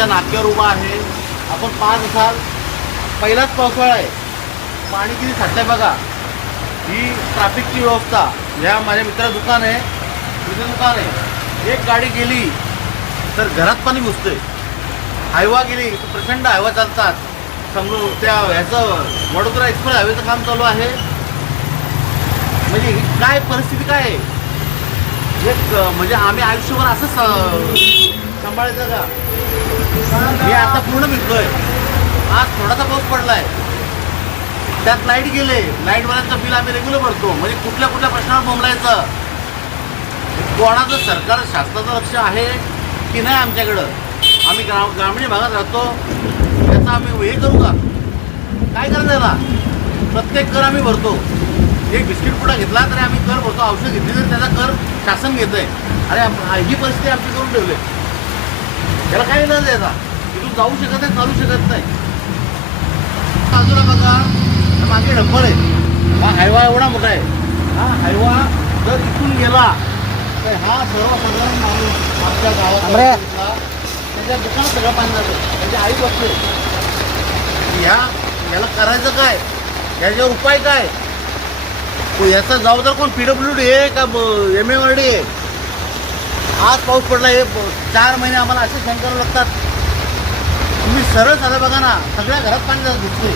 नाक्याच्या नाक्यावर उभा आहे. आपण पाहत असाल पहिलाच पावसाळा आहे, पाणी किती साठलंय बघा. ही ट्रॅफिकची व्यवस्था. ह्या माझ्या मित्राचं दुकान आहे, तुझं दुकान आहे. एक गाडी गेली तर घरात पाणी घुसतंय. हायवा गेली तर प्रचंड हायवा चालतात. समजून त्या ह्याचं वडोदरा एक्सप्रेस हायवेचं काम चालू आहे. म्हणजे ही काय परिस्थिती काय आहे? एक म्हणजे आम्ही आयुष्यभर असंच सांभाळायचं का? मी आता पूर्ण भिजलोय. आज थोडासा पाऊस पडलाय, त्यात लाईट गेले. लाईटवाल्यांचं बिल आम्ही रेग्युलर भरतो. म्हणजे कुठल्या कुठल्या प्रश्नावर बोंबलायचं? कोणाचं सरकार शासनाचं लक्ष आहे की नाही आमच्याकडं? आम्ही ग्रामीण भागात राहतो, याचा आम्ही हे करू का? काय करायचं याला? प्रत्येक कर आम्ही भरतो. एक बिस्किट पुडा घेतला तरी आम्ही कर भरतो. औषध घेतली तरी त्याचा कर शासन घेत आहे. अरे ही परिस्थिती आमची करून ठेवली. याला काय इलाज आहे याचा? इथून जाऊ शकत नाही, चालू शकत नाही. बाजूला बघा, मागे डंपर आहे. हा हायवा एवढा मोठा आहे. हा हायवा जर इथून गेला तर हा सर्वसाधारण माणूस आमच्या गावात त्याच्या दुकानात सगळं पाणी जातं. त्याची आई बसते. याला करायचं काय? याच्यावर उपाय काय? याचा जबाबदार कोण? PWD आहे का MARD आहे? आज पाऊस पडला, हे 4 महिने आम्हाला असे सहन करावे लागतात. तुम्ही सरळ साधं बघा ना, सगळ्या घरात पाणी घुसते.